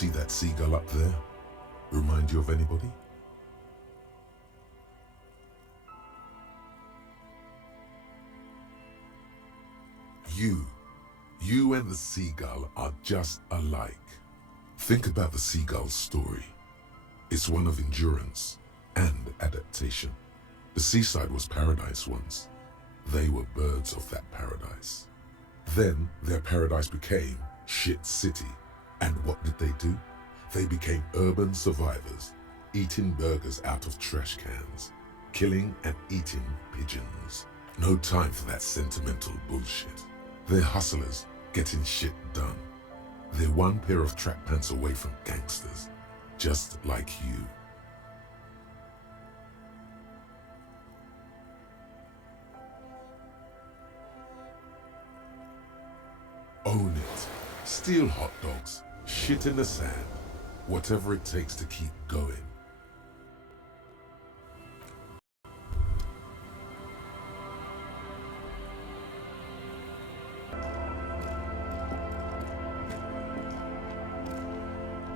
see that seagull up there? Remind you of anybody? You and the seagull are just alike. Think about the seagull's story. It's one of endurance and adaptation. The seaside was paradise once. They were birds of that paradise. Then their paradise became shit city. And what did they do? They became urban survivors, eating burgers out of trash cans, killing and eating pigeons. No time for that sentimental bullshit. They're hustlers, getting shit done. They're one pair of track pants away from gangsters, just like you. Own it. Steal hot dogs, shit in the sand, whatever it takes to keep going.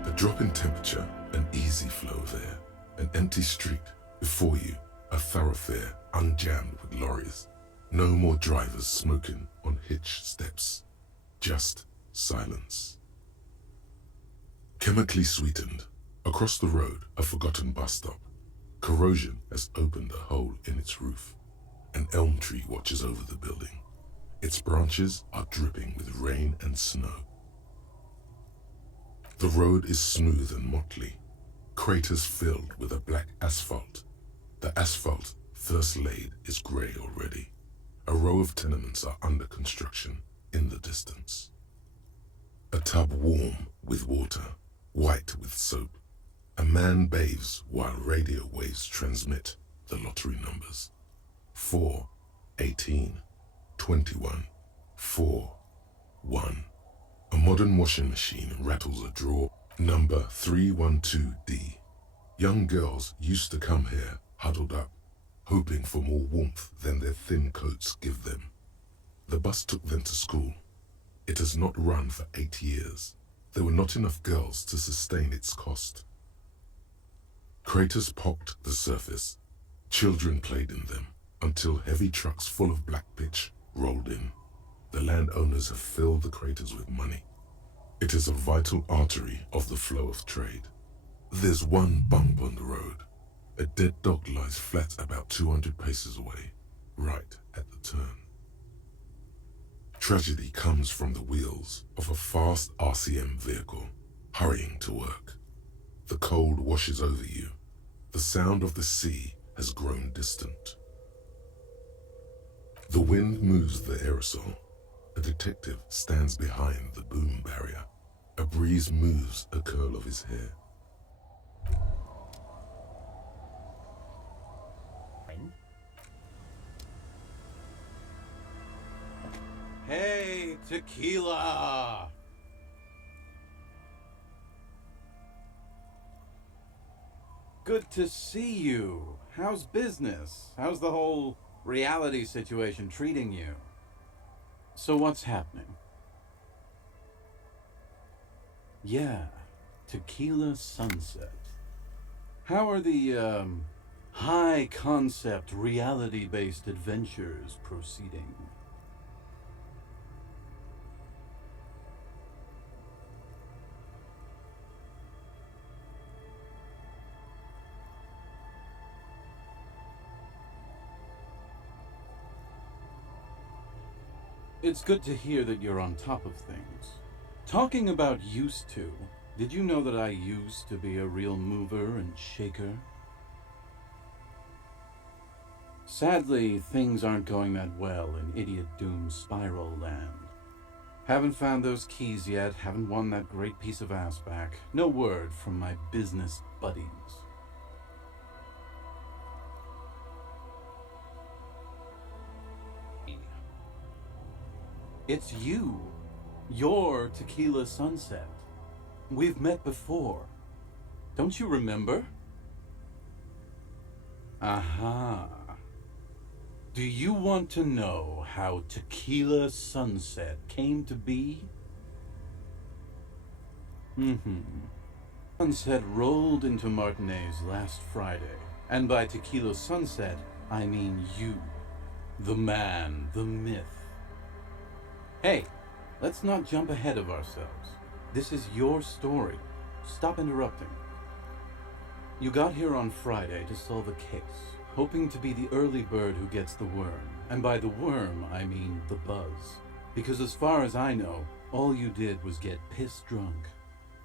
A drop in temperature, an easy flow there, an empty street, before you, a thoroughfare unjammed with lorries. No more drivers smoking on hitch steps, just silence. Chemically sweetened, across the road, a forgotten bus stop. Corrosion has opened a hole in its roof. An elm tree watches over the building. Its branches are dripping with rain and snow. The road is smooth and motley, craters filled with a black asphalt. The asphalt, first laid, is grey already. A row of tenements are under construction in the distance. A tub warm with water, white with soap. A man bathes while radio waves transmit the lottery numbers. 4, 18, 21, 4, 1. A modern washing machine rattles a drawer, number 312D. Young girls used to come here huddled up, hoping for more warmth than their thin coats give them. The bus took them to school. It has not run for 8 years. There were not enough girls to sustain its cost. Craters pocked the surface. Children played in them until heavy trucks full of black pitch rolled in. The landowners have filled the craters with money. It is a vital artery of the flow of trade. There's one bump on the road. A dead dog lies flat about 200 paces away, right at the turn. Tragedy comes from the wheels of a fast RCM vehicle, hurrying to work. The cold washes over you. The sound of the sea has grown distant. The wind moves the aerosol. A detective stands behind the boom barrier. A breeze moves a curl of his hair. Hey, tequila! Good to see you. How's business? How's the whole reality situation treating you? So what's happening? Yeah, Tequila Sunset. How are the, high concept, reality-based adventures proceeding? It's good to hear that you're on top of things. Talking about used to, did you know that I used to be a real mover and shaker? Sadly, things aren't going that well in Idiot Doom Spiral Land. Haven't found those keys yet, haven't won that great piece of ass back. No word from my business buddies. It's you. You're Tequila Sunset. We've met before. Don't you remember? Aha. Do you want to know how Tequila Sunset came to be? Mm-hmm. Sunset rolled into Martinez last Friday, and by tequila sunset, I mean you. The man, the myth. Hey, let's not jump ahead of ourselves. This is your story. Stop interrupting. You got here on Friday to solve a case, hoping to be the early bird who gets the worm. And by the worm, I mean the buzz. Because as far as I know, all you did was get piss drunk.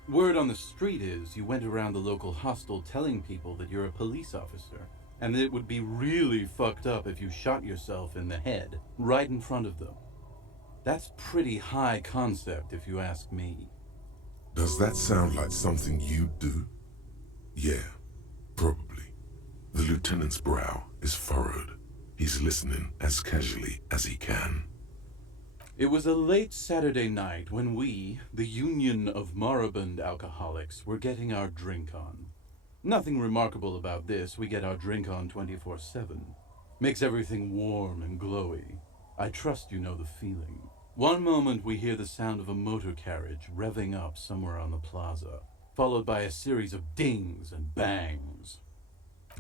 Word on the street is you went around the local hostel telling people that you're a police officer, and that it would be really fucked up if you shot yourself in the head right in front of them. That's pretty high concept if you ask me. Does that sound like something you'd do? Yeah, probably. The lieutenant's brow is furrowed. He's listening as casually as he can. It was a late Saturday night when we, the Union of Moribund Alcoholics, were getting our drink on. Nothing remarkable about this, we get our drink on 24/7. Makes everything warm and glowy. I trust you know the feeling. One moment we hear the sound of a motor carriage revving up somewhere on the plaza, followed by a series of dings and bangs.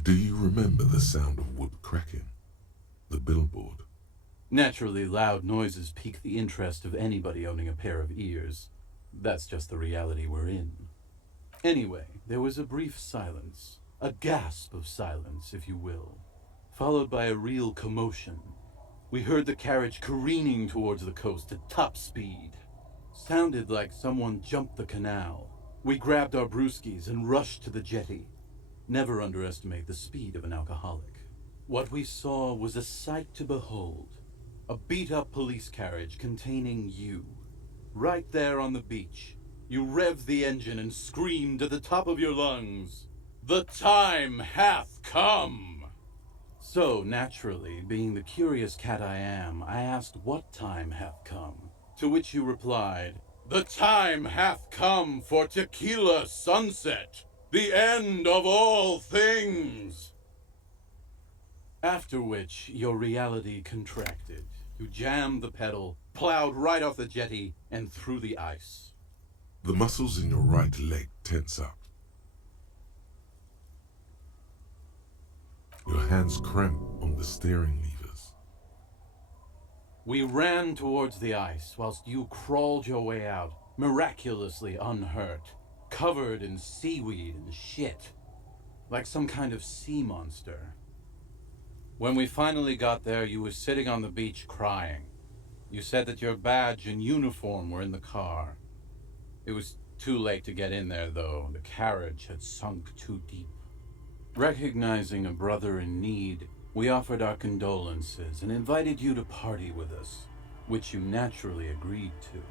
Do you remember the sound of wood cracking? The billboard? Naturally, loud noises pique the interest of anybody owning a pair of ears. That's just the reality we're in. Anyway, there was a brief silence, a gasp of silence, if you will, followed by a real commotion. We heard the carriage careening towards the coast at top speed. Sounded like someone jumped the canal. We grabbed our brewskis and rushed to the jetty. Never underestimate the speed of an alcoholic. What we saw was a sight to behold. A beat-up police carriage containing you. Right there on the beach. You revved the engine and screamed at the top of your lungs, "The time hath come!" So, naturally, being the curious cat I am, I asked what time hath come. To which you replied, "The time hath come for tequila sunset, the end of all things." After which, your reality contracted. You jammed the pedal, plowed right off the jetty, and through the ice. The muscles in your right leg tense up. Your hands cramp on the steering levers. We ran towards the ice whilst you crawled your way out, miraculously unhurt, covered in seaweed and shit, like some kind of sea monster. When we finally got there, you were sitting on the beach crying. You said that your badge and uniform were in the car. It was too late to get in there, though. The carriage had sunk too deep. Recognizing a brother in need, we offered our condolences and invited you to party with us, which you naturally agreed to.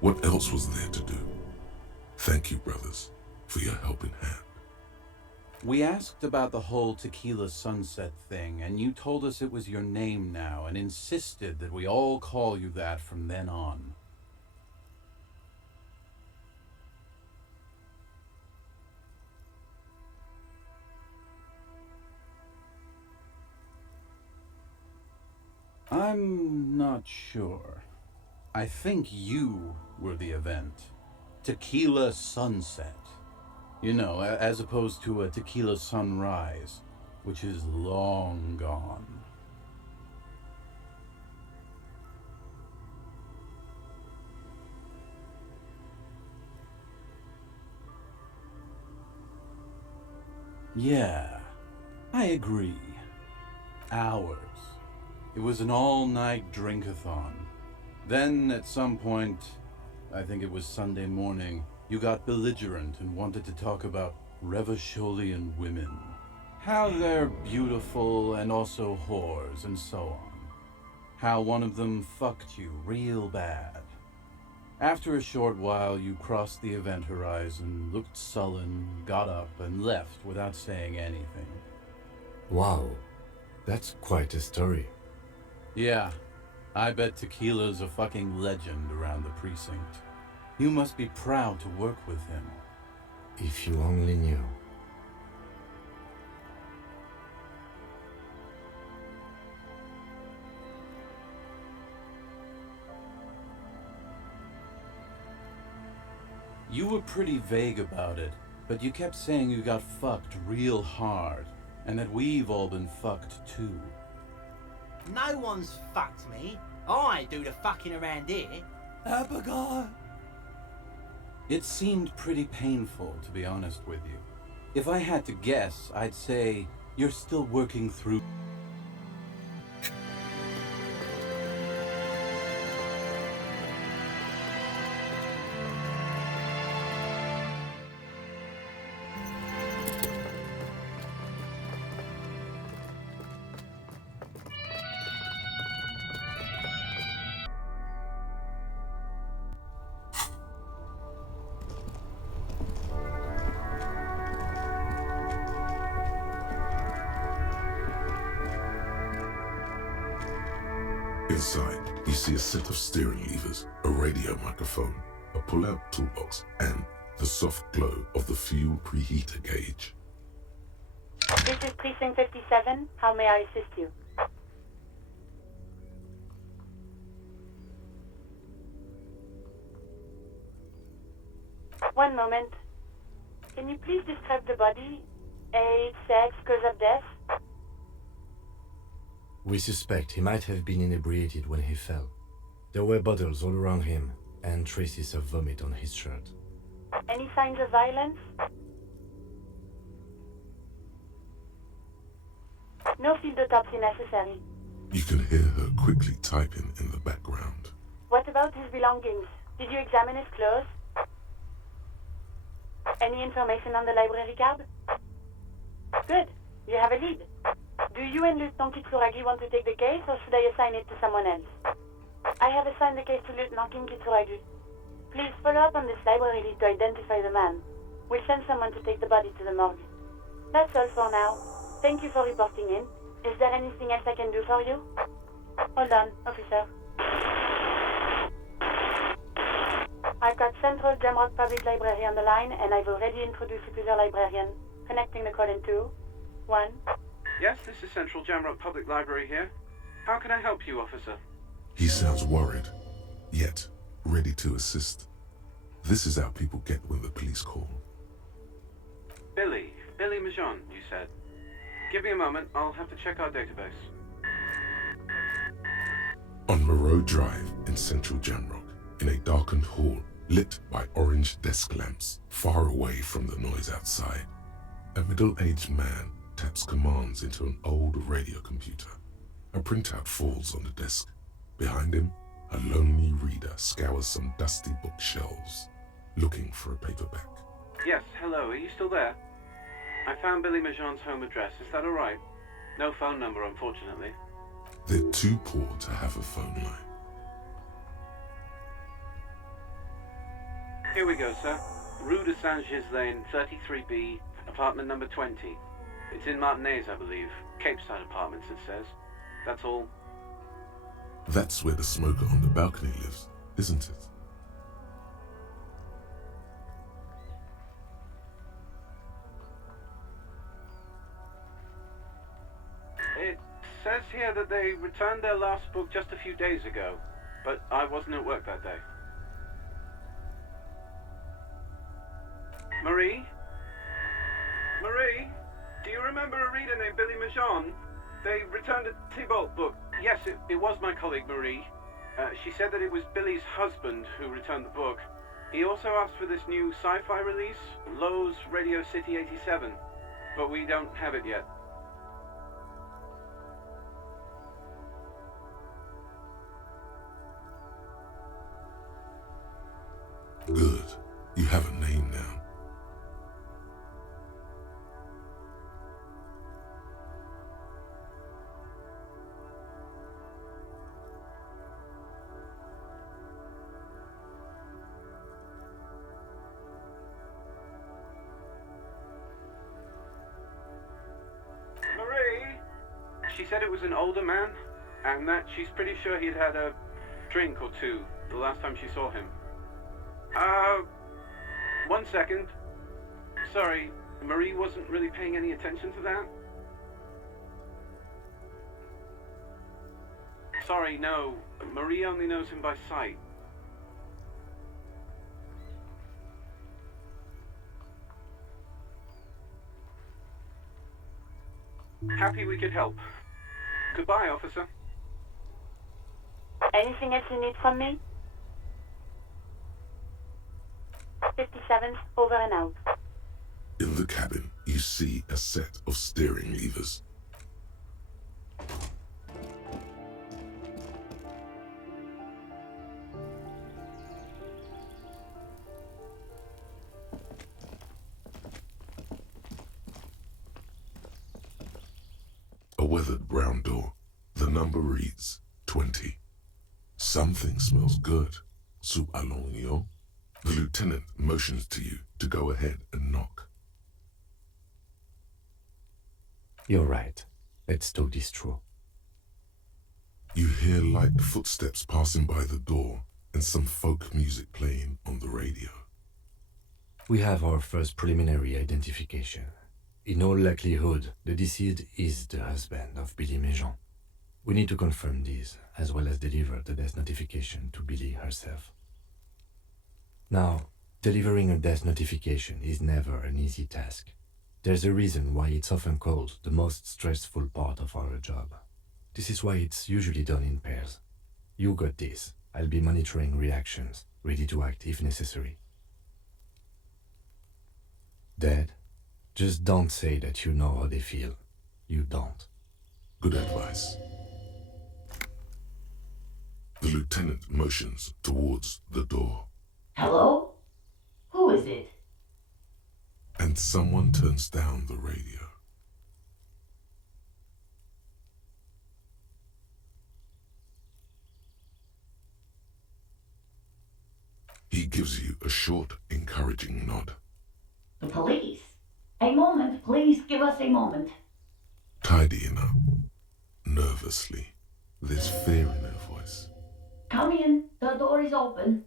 What else was there to do? Thank you, brothers, for your helping hand. We asked about the whole tequila sunset thing, and you told us it was your name now and insisted that we all call you that from then on. I'm not sure. I think you were the event. Tequila sunset. You know, as opposed to a tequila sunrise, which is long gone. Yeah, I agree. Hours. It was an all-night drink-a-thon. Then, at some point, I think it was Sunday morning, you got belligerent and wanted to talk about Revacholian women. How they're beautiful and also whores and so on. How one of them fucked you real bad. After a short while, you crossed the event horizon, looked sullen, got up, and left without saying anything. Wow, that's quite a story. Yeah, I bet Tequila's a fucking legend around the precinct. You must be proud to work with him. If you only knew. You were pretty vague about it, but you kept saying you got fucked real hard, and that we've all been fucked too. No one's fucked me. I do the fucking around here. Abigail! It seemed pretty painful, to be honest with you. If I had to guess, I'd say you're still working through. Inside, you see a set of steering levers, a radio microphone, a pull-out toolbox, and the soft glow of the fuel preheater gauge. This is Precinct 57. How may I assist you? One moment. Can you please describe the body? Age, sex, cause of death? We suspect he might have been inebriated when he fell. There were bottles all around him, and traces of vomit on his shirt. Any signs of violence? No field autopsy necessary. You can hear her quickly typing in the background. What about his belongings? Did you examine his clothes? Any information on the library card? Good. You have a lead. Do you and Lieutenant Kitsuragi want to take the case, or should I assign it to someone else? I have assigned the case to Lieutenant Kim Kitsuragi. Please follow up on this library lead to identify the man. We'll send someone to take the body to the morgue. That's all for now. Thank you for reporting in. Is there anything else I can do for you? Hold on, officer. I've got Central Jamrock Public Library on the line, and I've already introduced you to the librarian. Connecting the call in 2, 1. Yes, this is Central Jamrock Public Library here. How can I help you, officer? He sounds worried, yet ready to assist. This is how people get when the police call. Billy Majon, you said. Give me a moment, I'll have to check our database. On Moreau Drive in central Jamrock, in a darkened hall lit by orange desk lamps, far away from the noise outside, a middle-aged man taps commands into an old radio computer. A printout falls on the desk. Behind him, a lonely reader scours some dusty bookshelves, looking for a paperback. Yes, hello, are you still there? I found Billy Majon's home address, is that alright? No phone number, unfortunately. They're too poor to have a phone line. Here we go, sir. Rue de Saint-Ghislain, 33B, apartment number 20. It's in Martinez, I believe. Cape Side Apartments, it says. That's all. That's where the smoker on the balcony lives, isn't it? It says here that they returned their last book just a few days ago, but I wasn't at work that day. Marie? Marie? Do you remember a reader named Billy Majon? They returned a Thibault book. Yes, it was my colleague Marie. She said that it was Billy's husband who returned the book. He also asked for this new sci-fi release, Lowe's Radio City 87, but we don't have it yet. Good. You have a name now. Marie? She said it was an older man, and that she's pretty sure he'd had a drink or two the last time she saw him. 1 second. Sorry, Marie wasn't really paying any attention to that. Sorry, no. Marie only knows him by sight. Happy we could help. Goodbye, officer. Anything else you need from me? 57th, over and out. In the cabin, you see a set of steering levers. A weathered brown door. The number reads 20. Something smells good. Sous allons. The lieutenant motions to you to go ahead and knock. You're right. Let's talk this through. You hear light footsteps passing by the door and some folk music playing on the radio. We have our first preliminary identification. In all likelihood, the deceased is the husband of Billy Méjean. We need to confirm this, as well as deliver the death notification to Billy herself. Now, delivering a death notification is never an easy task. There's a reason why it's often called the most stressful part of our job. This is why it's usually done in pairs. You got this. I'll be monitoring reactions, ready to act if necessary. Dad, just don't say that you know how they feel. You don't. Good advice. The lieutenant motions towards the door, Hello? Who is it? and someone turns down the radio. He gives you a short, encouraging nod. The police. A moment, please give us a moment. Tidying up, nervously. There's fear in her voice. Come in, the door is open.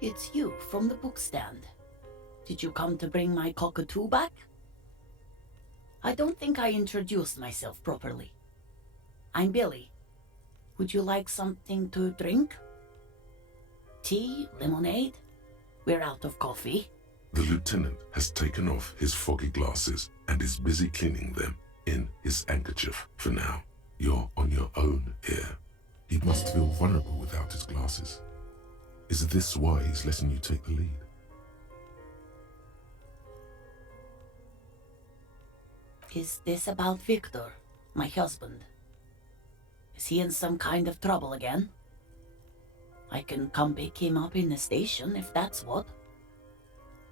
It's you from the bookstand. Did you come to bring my cockatoo back? I don't think I introduced myself properly. I'm Billy. Would you like something to drink? Tea? Lemonade? We're out of coffee. The lieutenant has taken off his foggy glasses and is busy cleaning them in his handkerchief for now. You're on your own here. He must feel vulnerable without his glasses. Is this why he's letting you take the lead? Is this about Victor, my husband? Is he in some kind of trouble again? I can come pick him up in the station if that's what.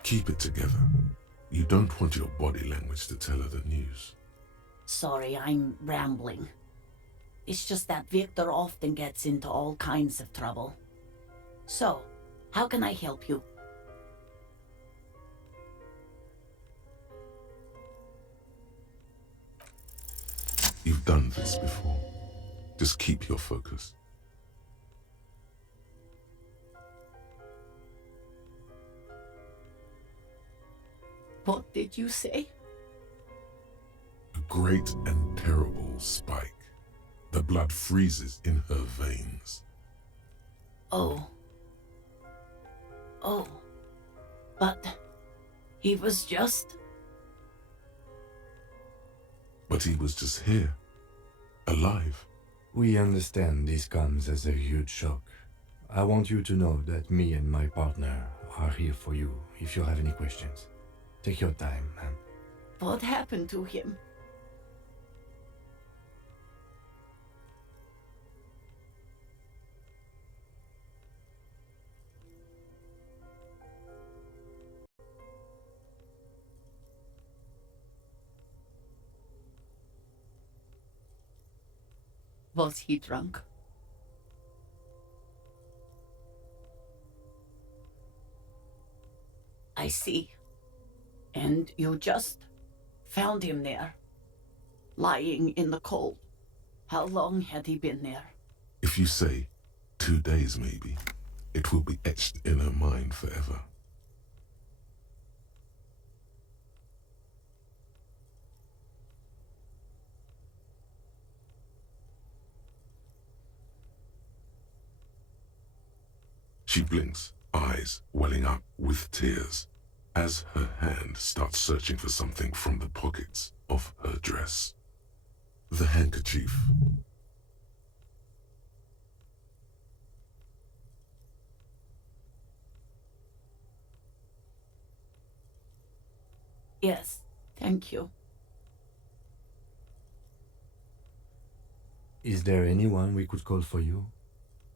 Keep it together. You don't want your body language to tell her the news. Sorry, I'm rambling. It's just that Victor often gets into all kinds of trouble. So, how can I help you? You've done this before. Just keep your focus. What did you say? A great and terrible spike. The blood freezes in her veins. Oh. Oh. But he was just... But he was just here. Alive. We understand this comes as a huge shock. I want you to know that me and my partner are here for you if you have any questions. Take your time, ma'am. What happened to him? Was he drunk? I see. And you just found him there, lying in the cold. How long had he been there? If you say 2 days maybe, it will be etched in her mind forever. She blinks, eyes welling up with tears, as her hand starts searching for something from the pockets of her dress. The handkerchief. Yes, thank you. Is there anyone we could call for you?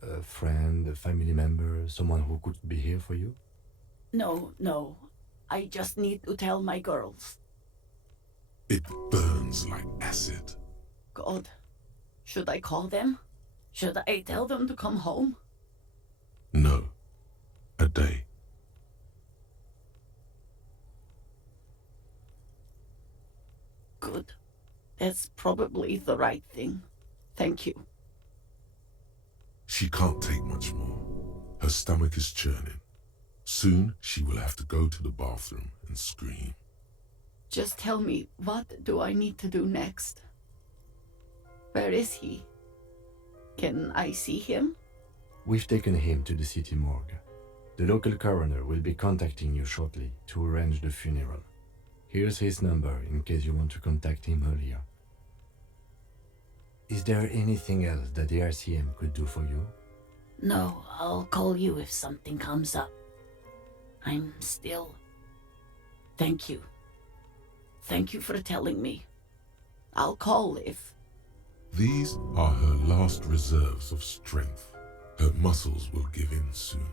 A friend, a family member, someone who could be here for you? No. I just need to tell my girls. It burns like acid. God, should I call them? Should I tell them to come home? No. A day. Good. That's probably the right thing. Thank you. She can't take much more. Her stomach is churning. Soon she will have to go to the bathroom and scream. Just tell me, what do I need to do next? Where is he? Can I see him? We've taken him to the city morgue. The local coroner will be contacting you shortly to arrange the funeral. Here's his number in case you want to contact him earlier. Is there anything else that the RCM could do for you? No, I'll call you if something comes up. I'm still... Thank you. Thank you for telling me. I'll call if... These are her last reserves of strength. Her muscles will give in soon.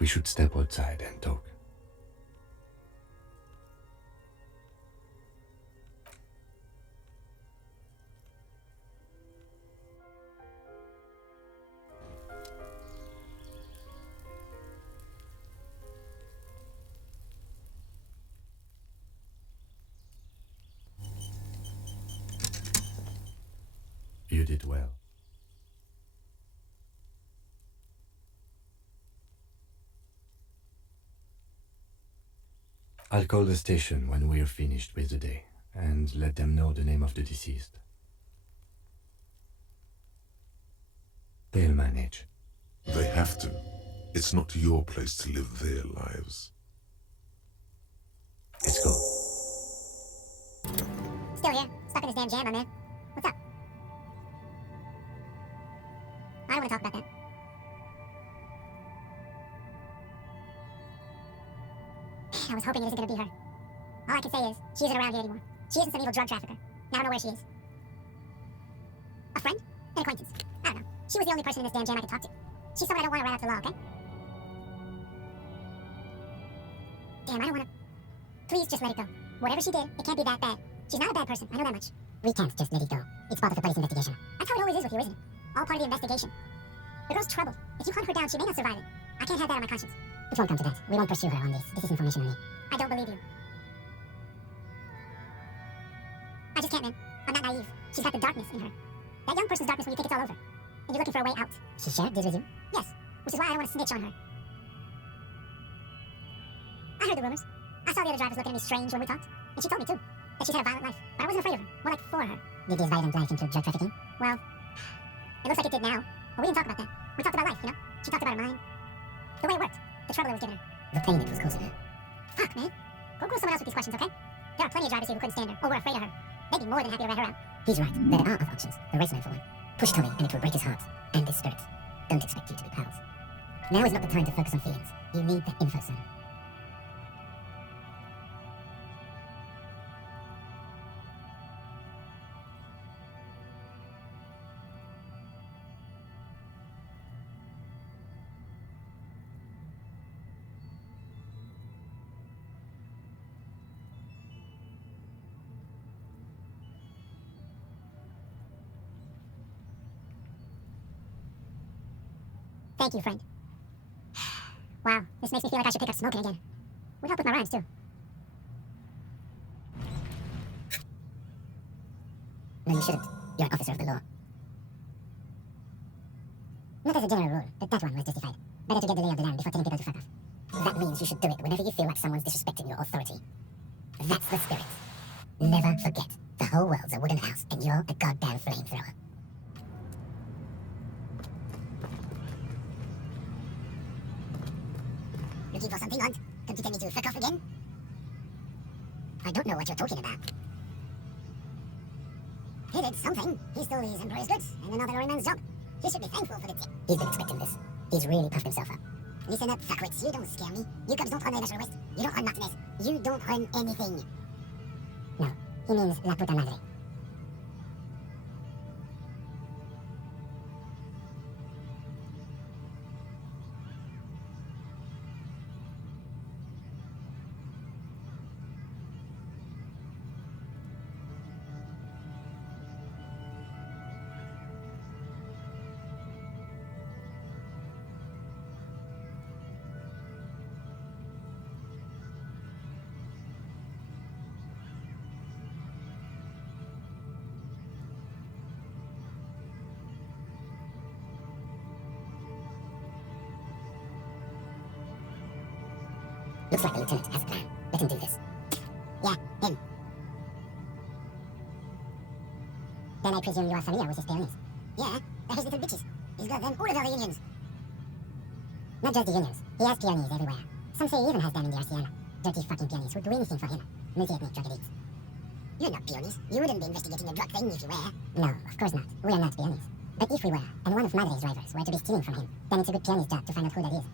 We should step outside and talk. You did well. I'll call the station when we're finished with the day and let them know the name of the deceased. They'll manage. They have to. It's not your place to live their lives. Let's go. Still here, stuck in this damn jam, my man. What's up? I don't want to talk about that. I was hoping it isn't going to be her. All I can say is, she isn't around here anymore. She isn't some evil drug trafficker. Now I don't know where she is. A friend? An acquaintance? I don't know. She was the only person in this damn jam I could talk to. She's someone I don't want to run out to law, okay? Damn, I don't want to... Please just let it go. Whatever she did, it can't be that bad. She's not a bad person, I know that much. We can't just let it go. It's part of the police investigation. That's how it always is with you, isn't it? All part of the investigation. The girl's troubled. If you hunt her down, she may not survive it. I can't have that on my conscience. It won't come to that. We won't pursue her on this. This is information only. I don't believe you. I just can't, man. I'm not naive. She's got the darkness in her. That young person's darkness when you think it's all over. And you're looking for a way out. She shared this with you? Yes. Which is why I don't want to snitch on her. I heard the rumors. I saw the other drivers looking at me strange when we talked. And she told me, too, that she's had a violent life. But I wasn't afraid of her. More like for her. Did this violent life include drug trafficking? Well, it looks like it did now. But we didn't talk about that. We talked about life, you know? She talked about her mind. The way it worked. The trouble it was giving her. The pain it was causing her. Fuck, man. Go grill someone else with these questions, okay? There are plenty of drivers here who couldn't stand her, or were afraid of her. They'd be more than happy to rat her out. He's right. There are other options. The raceman, for one. Push Tommy, and it will break his heart. And his spirit. Don't expect you to be pals. Now is not the time to focus on feelings. You need the info, son. Thank you, friend. Wow, this makes me feel like I should pick up smoking again. Would help with my rhymes, too. No, you shouldn't. You're an officer of the law. Not as a general rule, but that one was justified. Better to get the lay of the land before telling people to fuck off. That means you should do it whenever you feel like someone's disrespecting your authority. That's the spirit. Never forget, the whole world's a wooden house, and you're a goddamn flamethrower. Looking for something odd? Come to tell me to fuck off again? I don't know what you're talking about. He did something. He stole his employer's goods and another lorryman's job. He should be thankful for the tip. He's been expecting this. He's really puffed himself up. Listen up, fuckwits. You don't scare me. You cops don't run the National West. You don't run Martinez. You don't run anything. No, he means la puta madre. Looks like the lieutenant has a plan. Let him do this. Yeah, him. Then I presume you are familiar with his peonies. Yeah, they're his little bitches. He's got them all over the unions. Not just the unions. He has peonies everywhere. Some say he even has them in the RCM. Dirty fucking peonies who'd do anything for him. Multi-ethnic drug addicts. You're not peonies. You wouldn't be investigating a drug thing if you were. No, of course not. We are not peonies. But if we were, and one of Madre's drivers were to be stealing from him, then it's a good peonies job to find out who that is.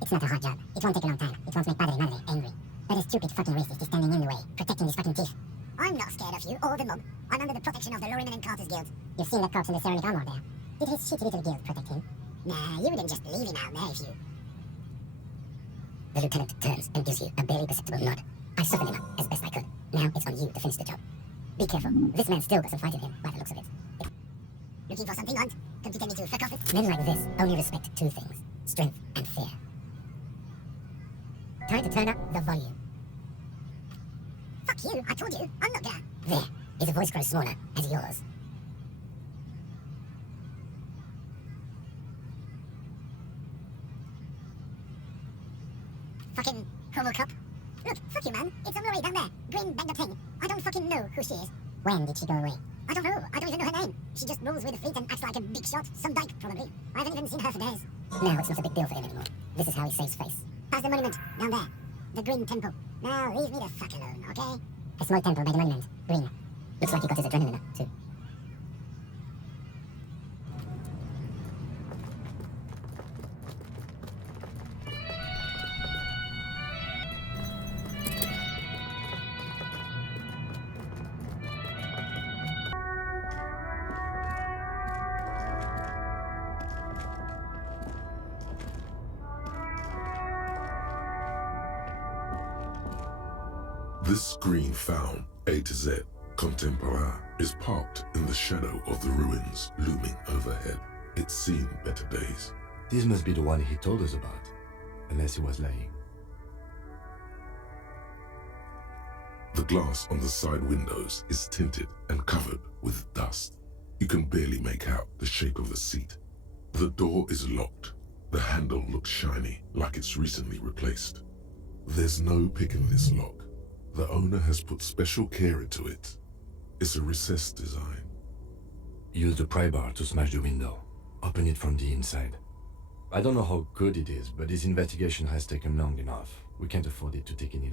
It's not a hard job. It won't take a long time. It won't make Madre angry. But a stupid fucking racist is standing in the way, protecting his fucking teeth. I'm not scared of you or the mob. I'm under the protection of the Lorryman and Carter's Guild. You've seen that corpse in the ceramic armor there. Did his shitty little guild protect him? Nah, you wouldn't just leave him out there if you... The lieutenant turns and gives you a barely perceptible nod. I softened him up as best I could. Now it's on you to finish the job. Be careful. This man still got some fight in him, by the looks of it. Looking for something odd? Come to tell me to fuck off it? Men like this only respect two things. Strength and fear. Time to turn up the volume. Fuck you, I told you. I'm not gonna... There. His voice grows smaller as yours. Fucking homo cop. Look, fuck you, man. It's on the way down there. Green banged up thing. I don't fucking know who she is. When did she go away? I don't know. I don't even know her name. She just rolls with the fleet and acts like a big shot. Some dyke, probably. I haven't even seen her for days. Now it's not a big deal for him anymore. This is how he saves face. Past the monument, down there. The Green Temple. Now leave me the fuck alone, okay? A small temple by the monument. Green. Looks like he got his adrenaline up, too. This green found, A to Z, contemporain, is parked in the shadow of the ruins looming overhead. It's seen better days. This must be the one he told us about, unless he was lying. The glass on the side windows is tinted and covered with dust. You can barely make out the shape of the seat. The door is locked. The handle looks shiny, like it's recently replaced. There's no pick in this lock. The owner has put special care into it. It's a recessed design. Use the pry bar to smash the window. Open it from the inside. I don't know how good it is, but this investigation has taken long enough. We can't afford it to take any